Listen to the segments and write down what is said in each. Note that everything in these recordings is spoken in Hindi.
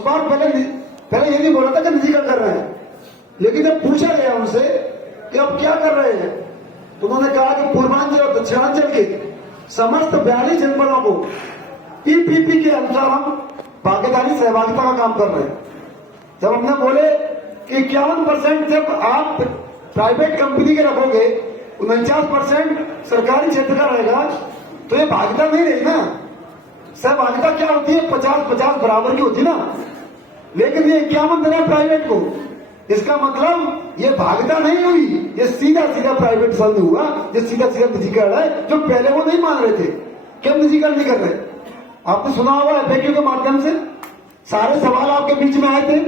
उस बार पहले ये नहीं बोला था कि निजीकरण कर रहे हैं, लेकिन जब पूछा गया उनसे कि अब क्या कर रहे हैं तो उन्होंने कहा कि पूर्वांचल और दक्षिणांचल के समस्त 42 जनपदों को ईपीपी के अनुसार हम भागीदारी सहभागिता का काम कर रहे हैं। जब हमने बोले कि 51% जब आप प्राइवेट कंपनी के रखोगे, 49% सरकारी क्षेत्र का रहेगा, तो ये भागीदार नहीं रही ना। सहभागिता क्या होती है? 50-50 बराबर की होती ना, लेकिन ये 51 देना प्राइवेट को, इसका मतलब ये भागीदार नहीं हुई, ये सीधा सीधा प्राइवेट संघ हुआ, ये सीधा सीधा निजीकरण है, जो पहले वो नहीं मान रहे थे कि हम निजीकरण नहीं कर रहे। आपने सुना होगा एफएक्यू के माध्यम से सारे सवाल आपके बीच में आए थे,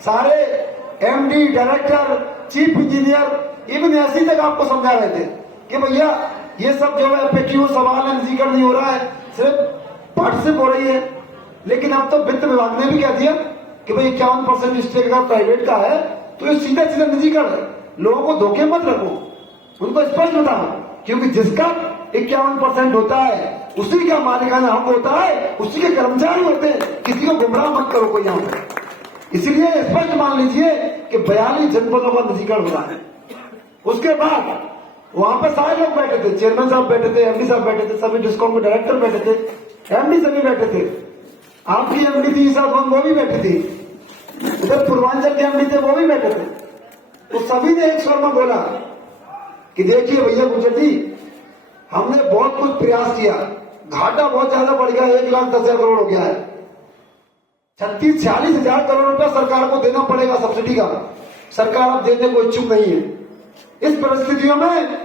सारे MD, director, chief engineer even ऐसी तक आपको समझा रहे थे कि भैया ये सब जो है एफएक्यू सवाल है, निजीकरण नहीं हो रहा है, सिर्फ पार्टशिप हो रही है। लेकिन अब तो वित्त विभाग ने भी कह दिया कि भाई 51% स्टेट का प्राइवेट का है, तो ये सीधा सीधा निजीकरण है। लोगों को धोखे मत रखो, उनको स्पष्ट बताओ, क्योंकि जिसका 51% होता है उसी का मालिकाना हक होता है, उसी के कर्मचारी होते हैं। किसी को गुमराह मत करो कोई यहाँ पे। इसलिए स्पष्ट मान लीजिए कि 42 जनपदों का निजीकरण हो रहा है। उसके बाद वहां पे सारे लोग बैठे थे, चेयरमैन साहब बैठे थे, एमडी साहब बैठे थे, सभी डिस्कॉम के डायरेक्टर बैठे थे, एमडी सभी बैठे थे। आपकी एमडी थी ईसा धवन, वो भी बैठी थी, इधर पूर्वांचल के एमडी थे, वो भी बैठे थे। तो सभी ने एक स्वर में बोला कि देखिए भैया गुज्जर जी, हमने बहुत कुछ प्रयास किया, घाटा बहुत ज्यादा बढ़ गया, 1,10,000 करोड़ हो गया है। 36-46 हजार करोड़ रुपया सरकार को देना पड़ेगा सब्सिडी का, सरकार अब देने को इच्छुक नहीं है। इस परिस्थितियों में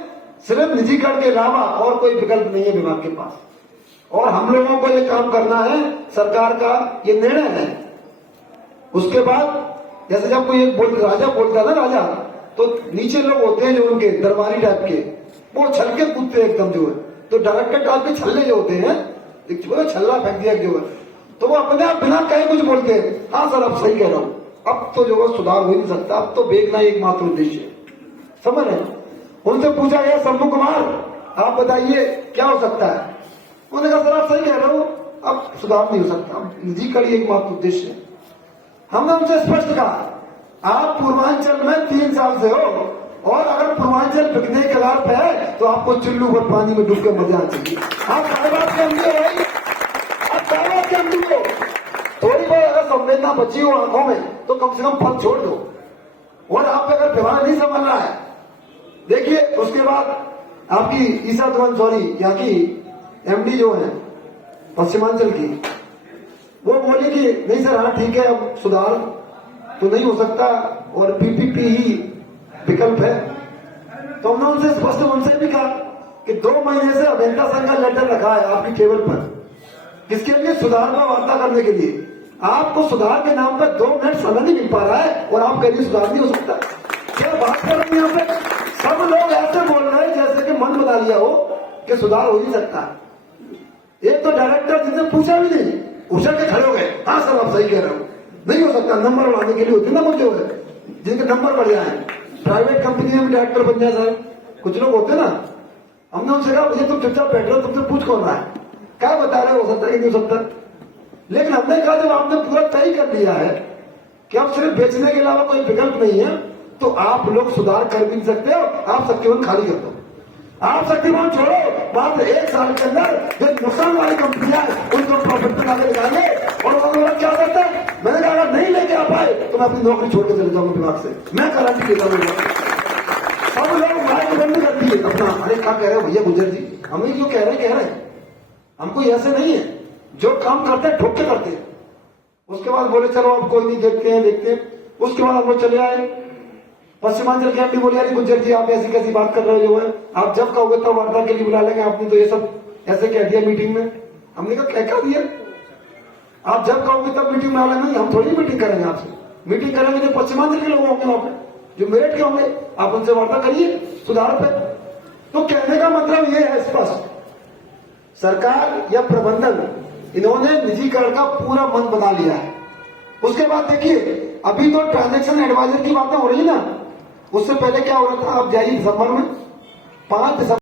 सिर्फ निजीकरण के अलावा और कोई विकल्प नहीं है विभाग के पास, और हम लोगों को ये काम करना है, सरकार का ये निर्णय है। उसके बाद जैसे जब कोई राजा बोलता है ना, राजा, तो नीचे लोग होते हैं जो उनके दरबारी टाइप के, वो छल के कूदते हैं एकदम जो है, तो डायरेक्टर टाइप के छल्ले जो होते हैं, छल्ला फेंक दिया जो है, तो वो अपने आप बिना कहे कुछ बोलते हैं, हाँ सर अब सही कह रहा हूं, अब तो जो है सुधार हो ही नहीं सकता, अब तो देखना ही एकमात्र उद्देश्य है। समझ रहे? उनसे पूछा गया शंभू कुमार आप बताइए क्या हो सकता है? उन्होंने कहा सर आप सही कह रहे हो, अब सुधार नहीं हो सकता, निजीकरण ही एकमात्र उद्देश्य है। हमने उनसे स्पष्ट कहा आप पूर्वांचल में 3 साल से हो, और अगर पूर्वांचल बिकने के कगार पे है तो आपको चुल्लू पर पानी में डूब के मजा आ चाहिए। आप साहबाद के एमडी हो भाई, आप साहबाद के एमडी हो, थोड़ी बहुत अगर संवेदना बची हो आंखों में तो कम से कम फल छोड़ दो। और आप अगर व्यवहार नहीं संभल रहा है, देखिए उसके बाद आपकी ईसा धवन, सॉरी यहाँ की एमडी जो है पश्चिमांचल की, वो बोली कि नहीं सर हाँ ठीक है, अब सुधार तो नहीं हो सकता और पीपीपी ही विकल्प है। तो हमने उनसे स्पष्ट उनसे भी कहा कि 2 महीने से अभियंता संघ का लेटर रखा है आपकी टेबल पर, किसके लिए? सुधार में वार्ता करने के लिए। आपको सुधार के नाम पर 2 मिनट समय नहीं मिल पा रहा है और आप कहिए सुधार नहीं हो सकता। क्या बात कर रहे हैं यहाँ पे? सब लोग ऐसे बोल रहे हैं जैसे कि मन बना लिया हो कि सुधार हो ही सकता। एक तो डायरेक्टर जिसने पूछा भी नहीं, उछल के खड़े हो गए, हाँ सर आप सही कह रहे हो, नहीं हो सकता। नंबर बढ़ाने के लिए होते ना कुछ जो है जिनके नंबर बढ़ जाए, प्राइवेट कंपनी में भी डायरेक्टर बन जाए सर, कुछ लोग होते ना। हमने उनसे कहा भैया तुम चुपचाप बैठ रहे हो, तुमसे पूछ कौन रहा है, क्या बता रहे हो सकता है कि नहीं हो सकता। लेकिन हमने कहा जब आपने पूरा तय कर लिया है कि अब सिर्फ बेचने के अलावा कोई विकल्प नहीं है, तो आप लोग सुधार कर भी नहीं सकते हो, आप शक्तिवन खाली कर दो, आप शक्तिमान छोड़ो, मात्र 1 साल के अंदर जो नुकसान वाली कंपनियां उनको प्रॉफिट में आगे लगाएंगे। और वो क्या करता है, मैंने कहा अगर नहीं लेके आ पाए तो मैं अपनी नौकरी छोड़ के चले जाऊंगा विभाग से, मैं गारंटी देता हूँ। सब लोग माइक बंद कर दिए अपना, अरे क्या कह रहे हो भैया गुजर जी, हमें जो कह रहे हैं हमको ऐसे नहीं है, जो काम करते हैं ठोक के करते हैं। उसके बाद बोले चलो अब कोई नहीं, देखते हैं। उसके बाद हम लोग चले आए, पश्चिमांचल के एमडी बोले अरे गुज्जर जी आप ऐसी कैसी बात कर रहे हो, आप जब कहोगे तब वार्ता के लिए बुला लेंगे, आपने तो ये सब ऐसे कह दिया मीटिंग में। हमने कहा क्या दिया, आप जब कहोगे तब मीटिंग बुला लेंगे, हम थोड़ी मीटिंग करेंगे आपसे, मीटिंग करेंगे तो पश्चिमांचल के लोग होंगे वहां पे जो मेरठ के होंगे, आप उनसे वार्ता करिए सुधार पे। तो कहने का मतलब ये है स्पष्ट, सरकार या प्रबंधन इन्होंने निजीकरण का पूरा मन बना लिया है। उसके बाद देखिए अभी तो ट्रांजैक्शन एडवाइजर की बातें हो रही है ना, उससे पहले क्या हो रहा था, आप जाइए दिसंबर में 5 दिसंबर